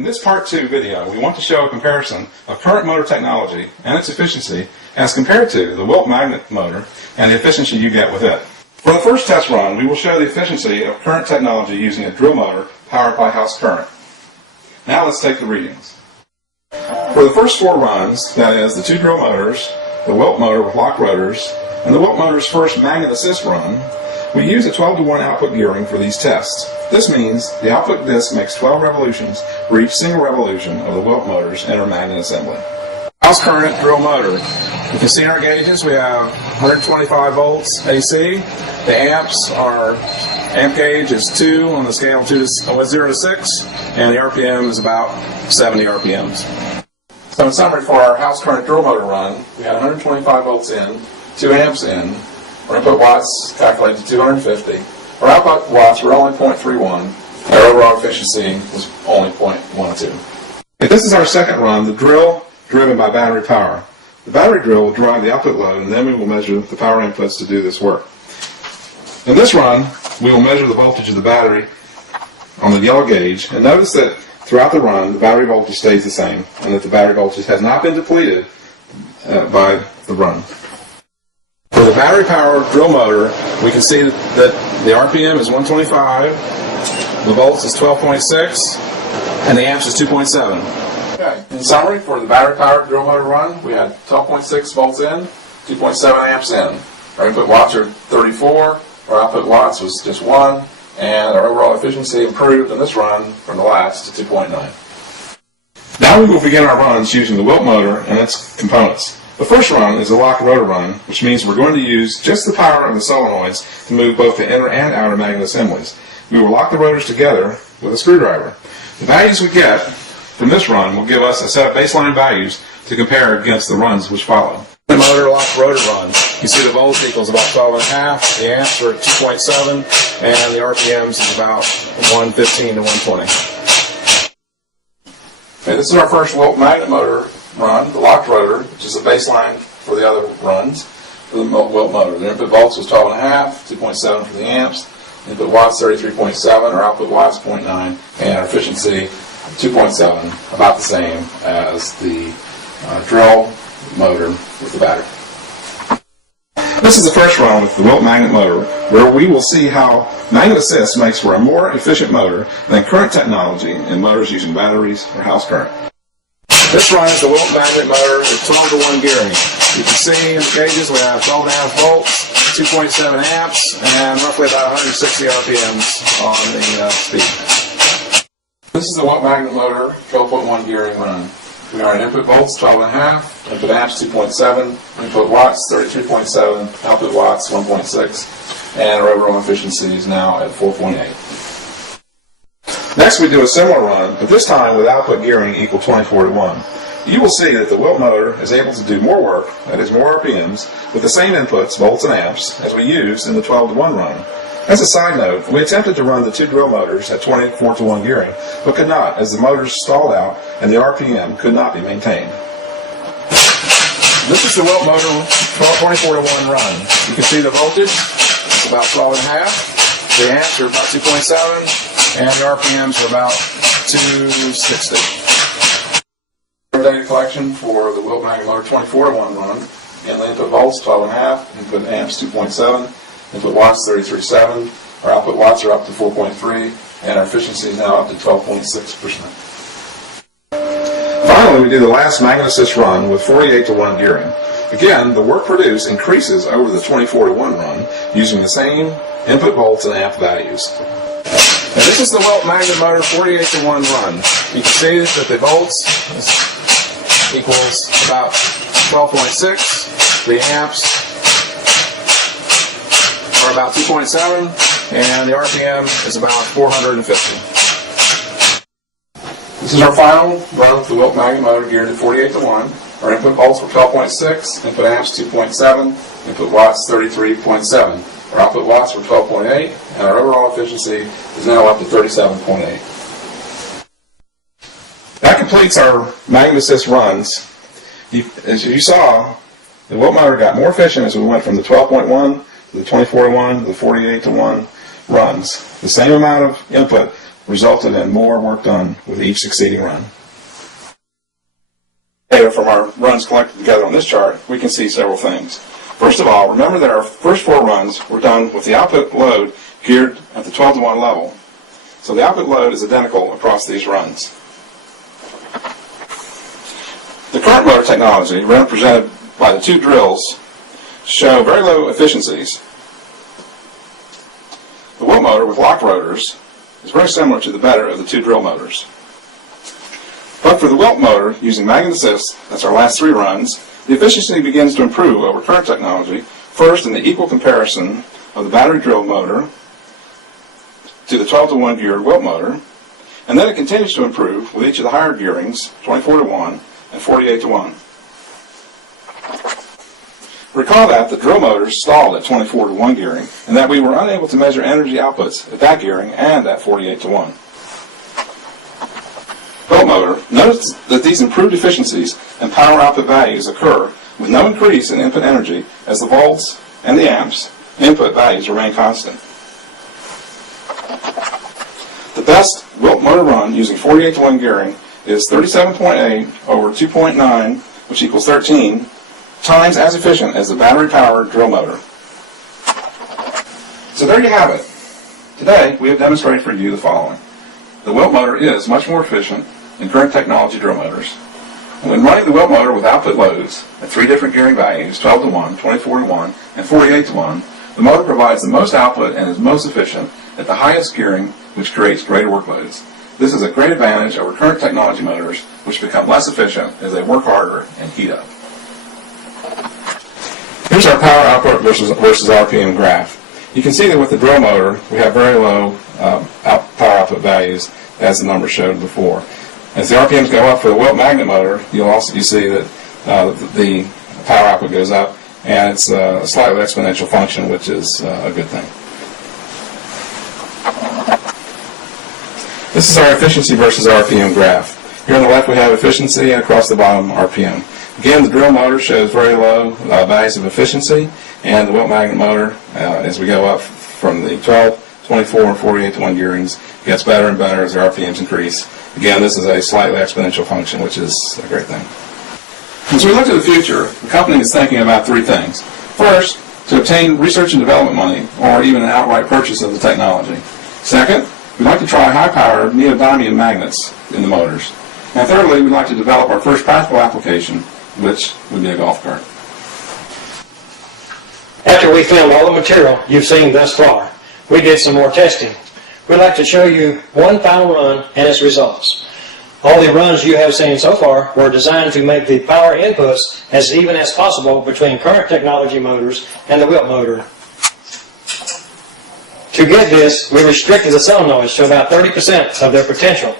In this Part 2 video, we want to show a comparison of current motor technology and its efficiency as compared to the Wilt magnet motor and the efficiency you get with it. For the first test run, we will show the efficiency of current technology using a drill motor powered by house current. Now let's take the readings. For the first 4 runs, that is, the 2 drill motors, the Wilt motor with locked rotors, and the Wilt motor's first magnet assist run, we use a 12-to-1 output gearing for these tests. This means the output disc makes 12 revolutions for each single revolution of the Wilt motor's inner magnet assembly. House current drill motor. You can see in our gauges we have 125 volts AC. The amps are, amp gauge is 2 on the scale 0 to 6, and the RPM is about 70 RPMs. So in summary, for our house current drill motor run, we had 125 volts in, 2 amps in, our input watts calculated to 250. Our output watts were only 0.31, and our overall efficiency was only 0.12. If this is our second run, the drill driven by battery power. The battery drill will drive the output load, and then we will measure the power inputs to do this work. In this run, we will measure the voltage of the battery on the yellow gauge, and notice that throughout the run, the battery voltage stays the same, and that the battery voltage has not been depleted by the run. For the battery-powered drill motor, we can see that the RPM is 125, the volts is 12.6, and the amps is 2.7. Okay. In summary, for the battery-powered drill motor run, we had 12.6 volts in, 2.7 amps in. Our input watts are 34, our output watts was just 1, and our overall efficiency improved in this run from the last to 2.9. Now we will begin our runs using the Wilt motor and its components. The first run is a locked rotor run, which means we're going to use just the power of the solenoids to move both the inner and outer magnet assemblies. We will lock the rotors together with a screwdriver. The values we get from this run will give us a set of baseline values to compare against the runs which follow. The motor locked rotor run. You see the volts equals about 12.5, the amps are 2.7, and the RPMs is about 115 to 120. Okay, this is our first Wilt magnet motor run, the locked rotor, which is the baseline for the other runs for the Wilt motor. The input volts was 12.5, 2.7 for the amps, input watts 33.7, our output watts 0.9, and our efficiency 2.7, about the same as the drill motor with the battery. This is the first run with the Wilt magnet motor, where we will see how magnet assist makes for a more efficient motor than current technology in motors using batteries or house current. This run is the Wilt magnet motor with 12-to-1 gearing. You can see in the gauges we have 12.5 volts, 2.7 amps, and roughly about 160 RPMs on the speed. This is the Wilt magnet motor 12.1 gearing run. We are at input volts 12.5, input amps 2.7, input watts 33.7, output watts 1.6, and our overall efficiency is now at 4.8. Next we do a similar run, but this time with output gearing equal 24-to-1. You will see that the Wilt motor is able to do more work, that is more RPMs, with the same inputs, volts and amps, as we used in the 12-to-1 run. As a side note, we attempted to run the 2 drill motors at 24-to-1 gearing, but could not, as the motors stalled out and the RPM could not be maintained. This is the Wilt motor 24-to-1 run. You can see the voltage, it's about 12.5, the amps are about 2.7, and the RPMs are about 260. Data collection for the Wilt magnet motor 24-to-1 run, and the input volts 12.5, input amps 2.7, input watts 33.7, our output watts are up to 4.3, and our efficiency is now up to 12.6%. Finally, we do the last magnet assist run with 48-to-1 gearing. Again, the work produced increases over the 24-to-1 run using the same input volts and amp values. And this is the Wilt magnet motor 48-to-1 run. You can see that the volts equals about 12.6, the amps are about 2.7, and the RPM is about 450. This is our final run with the Wilt magnet motor geared at 48-to-1. Our input volts were 12.6, input amps 2.7, input watts 33.7. Our output watts were 12.8, and our overall efficiency is now up to 37.8. That completes our magnet assist runs. As you saw, the Wilt motor got more efficient as we went from the 12.1 to the 24-to-1 to the 48-to-1 runs. The same amount of input resulted in more work done with each succeeding run. Data from our runs collected together on this chart, we can see several things. First of all, remember that our first 4 runs were done with the output load geared at the 12-to-1 level. So the output load is identical across these runs. The current motor technology, represented by the 2 drills, show very low efficiencies. The Wilt motor with locked rotors is very similar to the better of the 2 drill motors. But for the Wilt motor using magnet assist, that's our last 3 runs, the efficiency begins to improve over current technology, first in the equal comparison of the battery drill motor to the 12-to-1 geared Wilt motor, and then it continues to improve with each of the higher gearings, 24-to-1 and 48-to-1. Recall that the drill motors stalled at 24-to-1 gearing, and that we were unable to measure energy outputs at that gearing and at 48-to-1. Wilt motor, notice that these improved efficiencies and power output values occur with no increase in input energy as the volts and the amps input values remain constant. The best Wilt motor run using 48-to-1 gearing is 37.8 over 2.9, which equals 13, times as efficient as the battery-powered drill motor. So there you have it. Today, we have demonstrated for you the following. The Wilt motor is much more efficient than current technology drill motors. And when running the Wilt motor with output loads at 3 different gearing values, 12-to-1, 24-to-1, and 48-to-1, the motor provides the most output and is most efficient at the highest gearing, which creates greater workloads. This is a great advantage over current technology motors, which become less efficient as they work harder and heat up. Here's our power output versus RPM graph. You can see that with the drill motor, we have very low power output values, as the numbers showed before. As the RPMs go up for the Wilt magnet motor, you see that the power output goes up, and it's a slightly exponential function, which is a good thing. This is our efficiency versus RPM graph. Here on the left we have efficiency, and across the bottom RPM. Again, the drill motor shows very low values of efficiency, and the Wilt magnet motor, as we go up from the 12, 24, and 48-to-1 gearings, gets better and better as the RPMs increase. Again, this is a slightly exponential function, which is a great thing. As we look to the future, the company is thinking about 3 things. First, to obtain research and development money, or even an outright purchase of the technology. Second, we'd like to try high-powered neodymium magnets in the motors. And thirdly, we'd like to develop our first practical application, which would be a golf cart. After we filmed all the material you've seen thus far, we did some more testing. We'd like to show you one final run and its results. All the runs you have seen so far were designed to make the power inputs as even as possible between current technology motors and the Wilt motor. To get this, we restricted the solenoids to about 30% of their potential.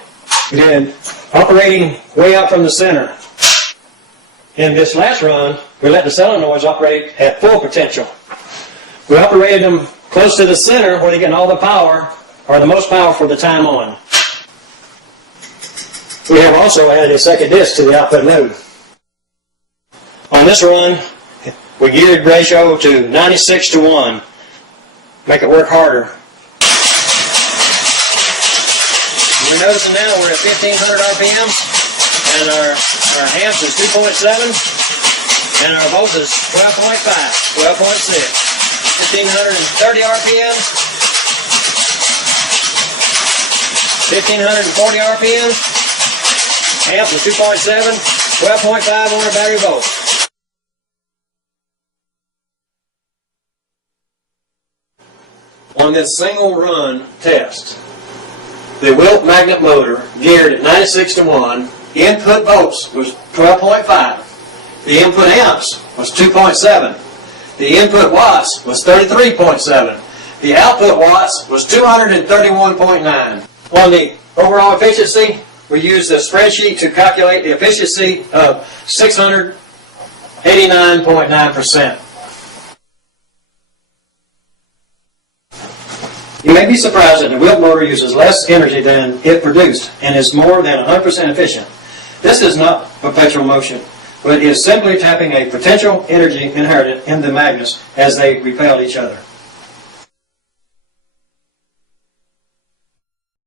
Then, operating way out from the center. In this last run, we let the solenoids operate at full potential. We operated them close to the center where they're getting all the power, or the most power for the time on. We have also added a second disc to the output load. On this run, we geared ratio to 96-to-1. Make it work harder. We're noticing now we're at 1500 RPMs, and our amps is 2.7, and our volts is 12.5, 12.6. 1530 RPMs, 1540 RPMs, amps is 2.7, 12.5 on our battery volts. On this single run test, the Wilt magnet motor geared at 96-to-1, input volts was 12.5, the input amps was 2.7, the input watts was 33.7, the output watts was 231.9. On the overall efficiency, we used a spreadsheet to calculate the efficiency of 689.9%. You may be surprised that the Wilt motor uses less energy than it produced and is more than 100% efficient. This is not perpetual motion, but is simply tapping a potential energy inherited in the magnets as they repel each other.